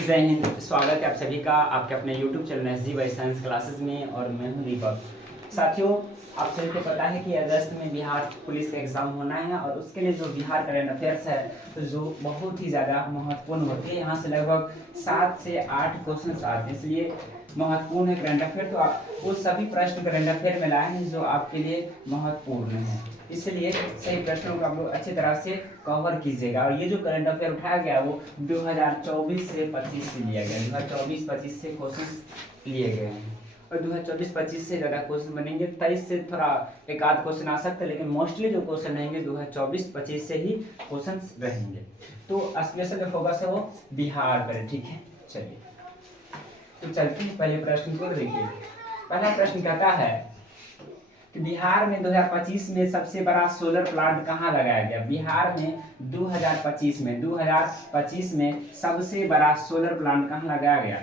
जय हिंद। स्वागत है आप सभी का आपके अपने YouTube channel SG by science classes में और मैं हूं दीपक। साथियों, आप सभी को पता है कि अगस्त में बिहार पुलिस का एग्ज़ाम होना है और उसके लिए जो बिहार करंट अफेयर्स है तो जो बहुत ही ज़्यादा महत्वपूर्ण होती है। यहाँ से लगभग 7 से 8 क्वेश्चन आते हैं, इसलिए महत्वपूर्ण है करंट अफेयर। तो आप वो सभी प्रश्न करंट अफेयर में लाए हैं जो आपके लिए महत्वपूर्ण है, इसलिए सही प्रश्नों को आप लोग अच्छी तरह से कवर कीजिएगा। और ये जो करंट अफेयर उठाया गया वो 2024 से 25 से लिया गया, 2024-25 से क्वेश्चन लिए गए हैं और 2024-25 से ज़्यादा क्वेश्चन बनेंगे। 23 से थोड़ा एक आध क्वेश्चन आ सकता है, लेकिन मोस्टली जो क्वेश्चन रहेंगे 2024-25 से ही क्वेश्चन रहेंगे। तो स्पेशल जो फोकस है वो बिहार पर है, ठीक है। चलिए तो चलते हैं पहले प्रश्न को देखिए। पहला प्रश्न कहता है कि बिहार में 2025 में सबसे बड़ा सोलर प्लांट कहाँ लगाया गया। बिहार में 2025 में सबसे बड़ा सोलर प्लांट कहाँ लगाया गया।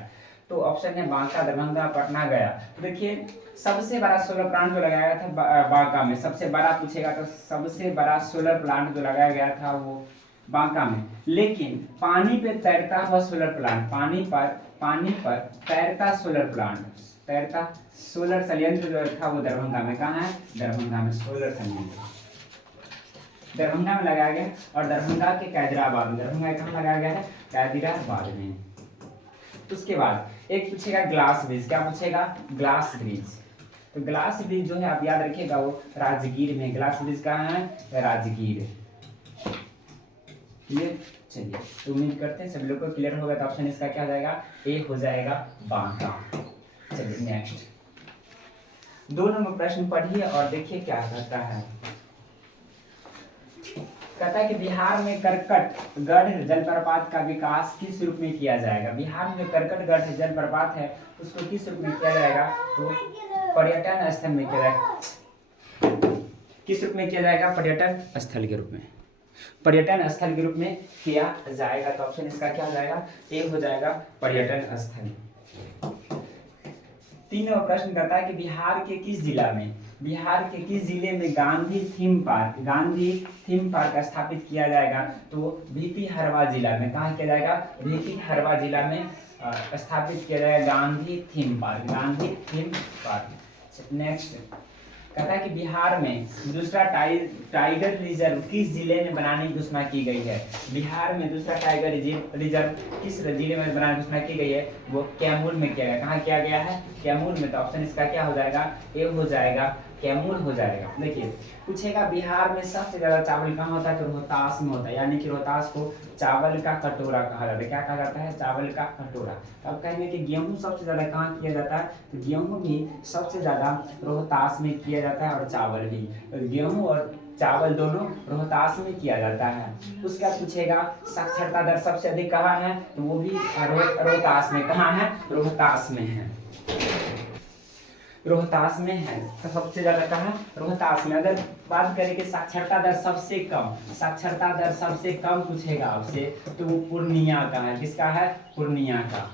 तो ऑप्शन है बांका, दरभंगा, पटना, गया। तो देखिए सबसे बड़ा सोलर प्लांट जो लगाया गया था बांका में, सबसे बड़ा पूछेगा तो सबसे बड़ा सोलर प्लांट जो लगाया गया था वो बांका में। लेकिन पानी पे तैरता हुआ सोलर प्लांट, पानी पर तैरता सोलर प्लांट, तैरता सोलर संयंत्र जो था वो दरभंगा में। कहाँ है? दरभंगा में सोलर संयंत्र दरभंगा में लगाया गया और दरभंगा के कैदराबाद में। दरभंगा कहाँ लगाया गया है? कैदराबाद में। उसके बाद एक पूछेगा ग्लास ब्रिज। क्या पूछेगा? Glass bridge. तो ग्लास ब्रिज जो है आप याद रखिएगा वो राजगीर में। ग्लास ब्रिज कहाँ है? राजगीर। क्लियर? चलिए तो उम्मीद करते हैं सभी लोग को क्लियर होगा। तो ऑप्शन इसका क्या हो जाएगा? ए हो जाएगा, बांका। चलिए नेक्स्ट 2 नंबर प्रश्न पढ़िए और देखिए क्या कहता है। कहता है कि बिहार में करकटगढ़ जलप्रपात का विकास किस रूप में किया जाएगा। बिहार में जो करकटगढ़ जलप्रपात है उसको किस रूप में किया जाएगा? तो पर्यटन स्थल में किया जाएगा। किस रूप में किया जाएगा? पर्यटन स्थल के रूप में। पर्यटन स्थल के रूप में किया जाएगा। तो ऑप्शन इसका क्या हो जाएगा? ए हो जाएगा, पर्यटन स्थल। 3 नंबर प्रश्न करता है कि बिहार के किस जिले में गांधी थीम पार्क स्थापित किया जाएगा। तो भीटी हरवा जिला में। कहाँ किया जाएगा? भीटी हरवा जिला में स्थापित किया जाएगा गांधी थीम पार्क। नेक्स्ट कहता है कि बिहार में दूसरा टाइगर रिजर्व किस जिले में बनाने की घोषणा की गई है। बिहार में दूसरा टाइगर रिजर्व किस जिले में बनाने की घोषणा की गई है? वो कैमूर में किया गया। कहाँ किया गया है? कैमूर में। तो ऑप्शन इसका क्या हो जाएगा? ए हो जाएगा, कैमूर हो जाएगा। देखिए पूछेगा बिहार में सबसे ज्यादा चावल कहाँ होता है? तो रोहतास में होता है, यानी कि रोहतास को चावल का कटोरा कहा जाता है। क्या कहा जाता है? चावल का कटोरा। तो अब कहेंगे कि गेहूं सबसे ज्यादा कहाँ किया जाता है? तो गेहूं भी सबसे ज्यादा रोहतास में किया जाता है और चावल भी। तो गेहूं और चावल दोनों रोहतास में किया जाता है। उसका पूछेगा साक्षरता दर सबसे अधिक कहाँ है? तो वो भी रोहतास में। कहाँ है? रोहतास में है, रोहतास में है। तो सबसे ज्यादा कहाँ? रोहतास में। अगर बात करें कि साक्षरता दर सबसे कम पूछेगा आपसे तो वो पूर्णिया का है। किसका है? पूर्णिया का।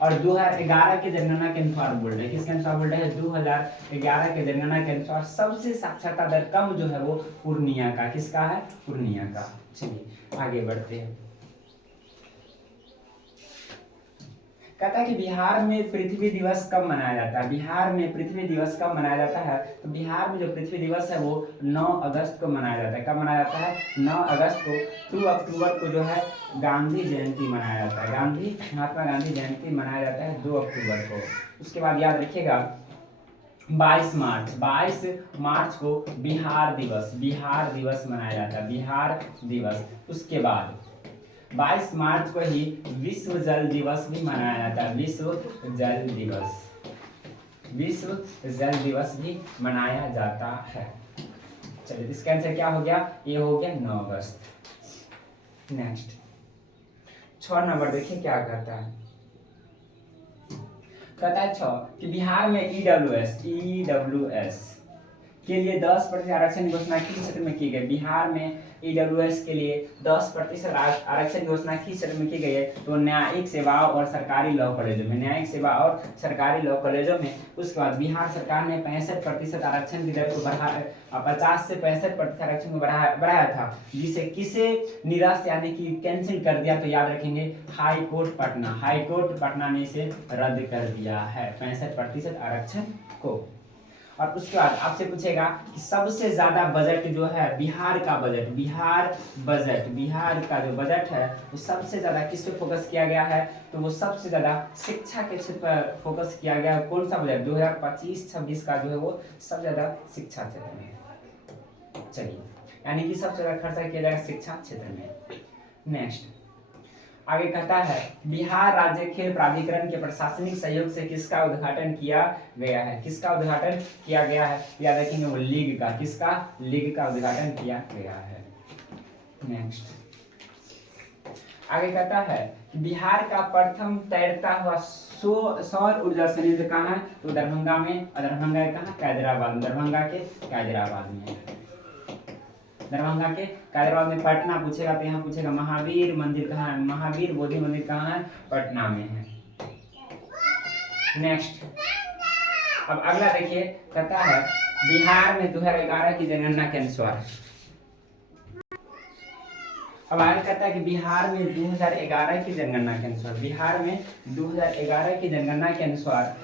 और 2011 के जनगणना के अनुसार बोल रहे हैं, किसके अनुसार बोल रहे हैं? 2011 के जनगणना के अनुसार सबसे साक्षरता दर कम जो है वो पूर्णिया का। किसका है? पूर्णिया का। चलिए आगे बढ़ते हैं। कहता है कि बिहार में पृथ्वी दिवस कब मनाया जाता है। बिहार में पृथ्वी दिवस कब मनाया जाता है? तो बिहार में जो पृथ्वी दिवस है वो 9 अगस्त को मनाया जाता है। कब मनाया जाता है? 9 अगस्त को। 2 अक्टूबर को जो है गांधी जयंती मनाया जाता है। महात्मा गांधी जयंती मनाया जाता है 2 अक्टूबर को। उसके बाद याद रखिएगा 22 मार्च को बिहार दिवस मनाया जाता है, बिहार दिवस। उसके बाद 22 मार्च को ही विश्व जल दिवस भी मनाया जाता है, विश्व जल दिवस भी मनाया जाता है। चलिए इसका आंसर क्या हो गया? ये हो गया 9 अगस्त। नेक्स्ट 6 नंबर देखिए क्या कहता है। कहता है 6 कि बिहार में ईडब्ल्यूएस के लिए 10% आरक्षण की घोषणा किस क्षेत्र में की गई। बिहार में ईडब्ल्यूएस के लिए 10% आरक्षण की घोषणा किस क्षेत्र में की गई है? तो न्यायिक सेवाओं और सरकारी लॉ कॉलेजों में, न्यायिक सेवा और सरकारी लॉ कॉलेजों में। उसके बाद बिहार सरकार ने 65% आरक्षण की दर को 50 से 65% आरक्षण को बढ़ाया था, जिसे किसे निरस्त यानी कि कैंसिल कर दिया? तो याद रखेंगे high court Patna, high court Patna ने इसे रद्द कर दिया है 65% आरक्षण को। और उसके बाद आपसे पूछेगा कि सबसे ज्यादा बजट जो है बिहार का बजट, बिहार का जो बजट है वो सबसे ज्यादा किस पे फोकस किया गया है? तो वो सबसे ज्यादा शिक्षा के क्षेत्र पर फोकस किया गया है। कौन सा बजट? 2025-26 का जो है वो सबसे ज्यादा शिक्षा क्षेत्र में। चलिए, यानी कि सबसे ज्यादा खर्चा किया जाएगा शिक्षा क्षेत्र में। नेक्स्ट आगे कहता है बिहार राज्य खेल प्राधिकरण के प्रशासनिक सहयोग से किसका उद्घाटन किया गया है? किसका उद्घाटन किया गया है? याद रखेंगे वो लीग का, किसका? लीग का उद्घाटन किया गया है। नेक्स्ट आगे कहता है बिहार का प्रथम तैरता हुआ सौर ऊर्जा संयंत्र कहाँ है? तो दरभंगा में। और दरभंगा कहाँ? कैदराबाद में। दरभंगा के कैदराबाद में, दरभंगा के कैदराबाद में। पटना पूछेगा तो यहाँ पूछेगा महावीर मंदिर कहाँ है? महावीर बोधि मंदिर कहाँ है? पटना में है। नेक्स्ट अब अगला देखिए, कहता है बिहार में 2011 की जनगणना के अनुसार, अब आगे कहता है कि बिहार में 2011 की जनगणना के अनुसार, बिहार में 2011 की जनगणना के अनुसार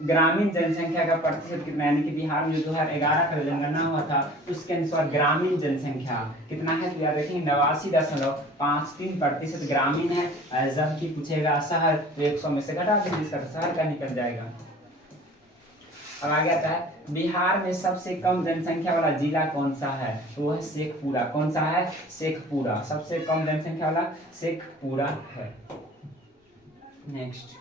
ग्रामीण जनसंख्या का प्रतिशत कितना? यानी कि बिहार में जो 2011 का जनगणना हुआ था उसके अनुसार ग्रामीण जनसंख्या कितना है? तो याद रखेंगे 89.53% ग्रामीण है। जबकि पूछेगा शहर तो 100 में से घटा देंगे, इसका शहर का निकल जाएगा। अब आगे आता है बिहार में सबसे कम जनसंख्या वाला जिला कौन सा है? तो वह है शेखपुरा। कौन सा है? शेखपुरा। सबसे कम जनसंख्या वाला शेखपुरा है। नेक्स्ट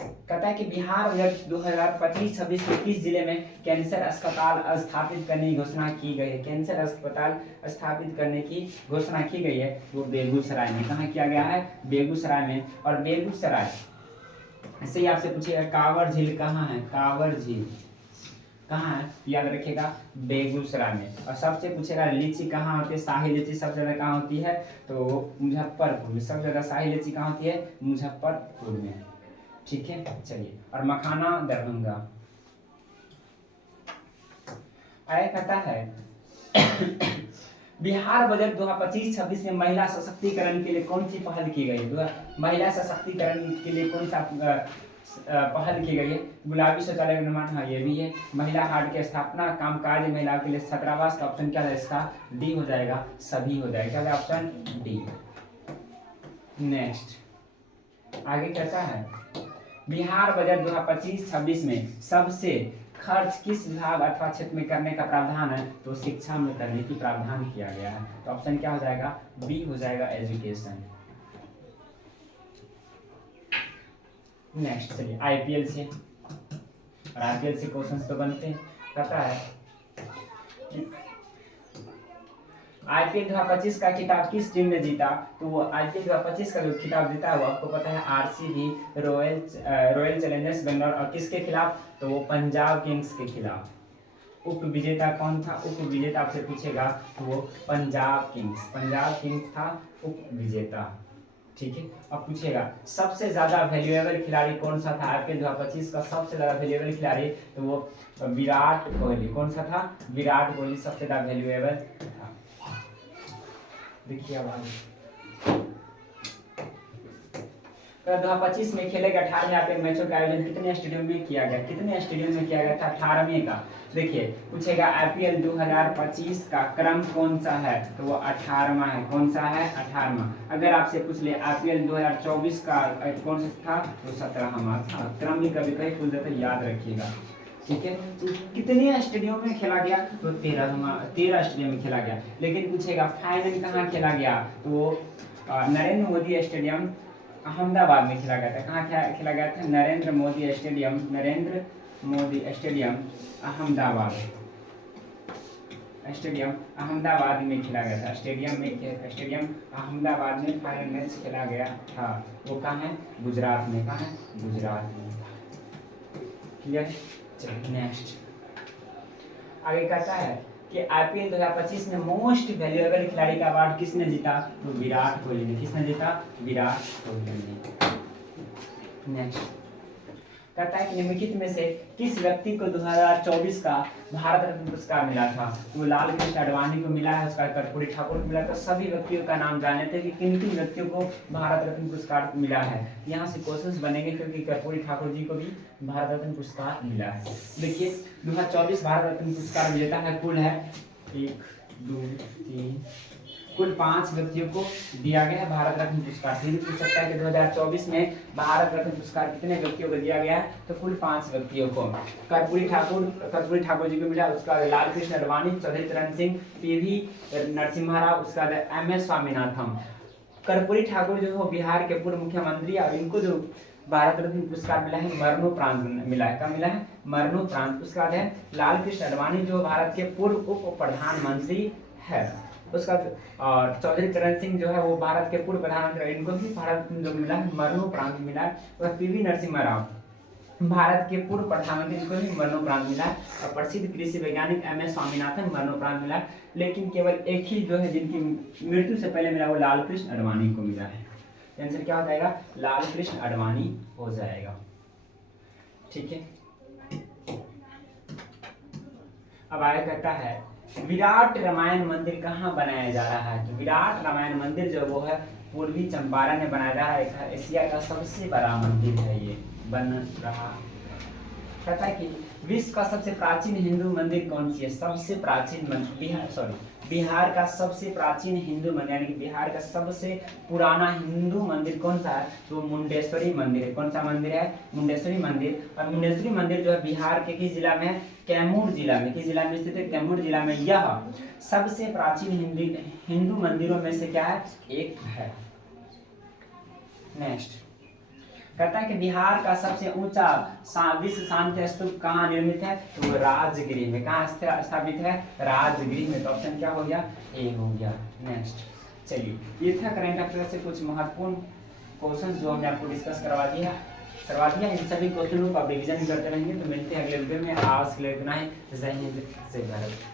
कहता है कि बिहार बजट 2025-26 में किस जिले में कैंसर अस्पताल स्थापित करने की घोषणा की गई है? कैंसर अस्पताल स्थापित करने की घोषणा की गई है वो बेगूसराय में। कहाँ किया गया है? बेगूसराय में। और बेगूसराय ऐसे ही आपसे पूछेगा कांवर झील कहाँ है? कांवर झील कहाँ है? याद रखिएगा बेगूसराय में। और सबसे पूछेगा लीची कहाँ होती है? शाही लीची सबसे ज्यादा कहाँ होती है? तो मुजफ्फरपुर में। सबसे ज्यादा शाही लीची कहाँ होती है? मुजफ्फरपुर में। ठीक है, चलिए। और मखाना दरभंगा। आगे कहता है बिहार बजट 2025-26 में महिला सशक्तिकरण के लिए कौन सी पहल की गई है? महिला सशक्तिकरण के लिए कौन सा पहल की गई है? गुलाबी शौचालय का निर्माण, हाँ ये भी है। महिला हाट की स्थापना, कामकाज महिलाओं के लिए छात्रावास का ऑप्शन क्या है? इसका डी हो जाएगा, सभी हो जाएगा। क्या ऑप्शन? डी। नेक्स्ट आगे कहता है बिहार बजट 2025-26 में सबसे खर्च किस विभाग अथवा क्षेत्र में करने का प्रावधान है? तो शिक्षा में करने की प्रावधान किया गया है। तो ऑप्शन क्या हो जाएगा? बी हो जाएगा, एजुकेशन। नेक्स्ट चलिए आईपीएल से, और आईपीएल से क्वेश्चंस तो बनते हैं। कहता है आईपीएल 2025 का खिताब किस टीम ने जीता? तो वो आईपीएल 2025 का जो खिताब जीता है वो आपको पता है आरसीबी, रॉयल चैलेंजर्स बेंगलोर। और किसके खिलाफ? तो वो पंजाब किंग्स के खिलाफ। उप विजेता कौन था? उप विजेता आपसे पूछेगा तो वो पंजाब किंग्स था उप विजेता। ठीक है, अब पूछेगा सबसे ज्यादा वैल्यूएबल खिलाड़ी कौन सा था? आईपीएल 2025 का सबसे ज्यादा वैल्यूएबल खिलाड़ी तो वो विराट कोहली। कौन सा था? विराट कोहली सबसे ज्यादा वैल्यूएबल था। देखिए अब 2025 में खेले गए 18वें आईपीएल मैचों का आयोजन कितने स्टेडियम में किया गया? कितने स्टेडियम में किया गया था? 18वें का। देखिए पूछेगा आईपीएल 2025 का क्रम कौन सा है? तो वो 18वां है। कौन सा है? 18वां। अगर आपसे पूछ ले आईपीएल 2024 का कौन सा था? तो 17वां था। क्रम भी कभी कभी पूछ देते, याद रखिएगा। ठीक है, कितने स्टेडियम में खेला गया? तो 13 स्टेडियम में खेला गया। लेकिन पूछेगा फाइनल कहाँ खेला गया? तो वो नरेंद्र मोदी स्टेडियम अहमदाबाद में खेला गया था। कहाँ खेला गया था? नरेंद्र मोदी स्टेडियम अहमदाबाद में खेला गया था। स्टेडियम अहमदाबाद में फाइनल मैच खेला गया था। वो कहाँ है? गुजरात में। कहाँ है? गुजरात में। क्लियर? चलिए नेक्स्ट आगे कहता है कि आईपीएल 2025 में मोस्ट वैल्यूएबल खिलाड़ी का अवार्ड किसने जीता? तो विराट कोहली ने। किसने जीता? विराट कोहली ने। नेक्स्ट कहता है कि निम्नलिखित में से किस व्यक्ति को 2024 का भारत रत्न पुरस्कार मिला था? तो लाल कृष्ण आडवाणी को मिला है, उसका कर्पूरी ठाकुर को मिला। तो सभी व्यक्तियों का नाम जाने थे कि किन किन व्यक्तियों को भारत रत्न पुरस्कार मिला है। यहाँ से क्वेश्चंस बनेंगे क्योंकि कर्पूरी ठाकुर जी को भी भारत रत्न पुरस्कार मिला है। देखिए 2024 भारत रत्न पुरस्कार विजेता है कुल है 1 2 3 कुल 5 व्यक्तियों को दिया गया है भारत रत्न पुरस्कार। फिर पूछ सकता है कि 2024 में भारत रत्न पुरस्कार कितने व्यक्तियों को दिया गया है? तो कुल 5 व्यक्तियों को। कर्पूरी ठाकुर जी को मिला, उसका लाल कृष्ण आडवाणी, चौधरी चरण सिंह, पीवी नरसिम्हा राव, उसका MS स्वामीनाथन। कर्पूरी ठाकुर जो है बिहार के पूर्व मुख्यमंत्री और इनको जो भारत रत्न पुरस्कार मिला है मरणोपरांत मिला है। कब मिला है? मरणोपरांत। उसके बाद है लाल कृष्ण आडवाणी जो भारत के पूर्व उप प्रधानमंत्री है। उसका और चौधरी चरण सिंह जो है वो भारत के पूर्व प्रधानमंत्री, इनको भी भारत जो मिला है मरणोपरांत मिला है। और पीवी नरसिम्हा राव भारत के पूर्व प्रधानमंत्री, इनको भी मरणोपरांत मिला है। और प्रसिद्ध कृषि वैज्ञानिक MS स्वामीनाथन मरणोपरांत मिला, लेकिन केवल एक ही जो है जिनकी मृत्यु से पहले मिला वो लाल कृष्ण आडवाणी को मिला है। आंसर क्या हो जाएगा? लाल कृष्ण आडवाणी हो जाएगा। ठीक है, अब आगे कहता है विराट रामायण मंदिर कहाँ बनाया जा रहा है? तो विराट रामायण मंदिर जो वो है पूर्वी चंपारण में बनाया जा रहा है। एशिया का सबसे बड़ा मंदिर है ये बन रहा। कहता है कि विश्व का सबसे प्राचीन हिंदू मंदिर कौन सी है? सबसे प्राचीन मंदिर बिहार का सबसे प्राचीन हिंदू मंदिर यानी कि बिहार का सबसे पुराना हिंदू मंदिर कौन सा है? तो मुंडेश्वरी मंदिर है। कौन सा मंदिर है? मुंडेश्वरी मंदिर। और मुंडेश्वरी मंदिर जो है बिहार के किस जिला में है? कैमूर जिला में। किस जिला में स्थित है? कैमूर जिला में। यह सबसे प्राचीन हिंदू मंदिरों में से क्या है? एक है। नेक्स्ट कहता है कि बिहार का सबसे ऊंचा विश्व शांति स्तूप कहाँ निर्मित है? तो राजगीर में। कहाँ स्थापित है? राजगीर में। तो ऑप्शन क्या हो गया? ए हो गया। नेक्स्ट चलिए, ये था करंट अफेयर से कुछ महत्वपूर्ण क्वेश्चन जो हमने आपको डिस्कस करवा दिया। इन सभी क्वेश्चनों को आप रिविजन करते रहेंगे। तो मिलते हैं अगले वीडियो में। आज के लिए इतना ही। जय हिंद, जय भारत।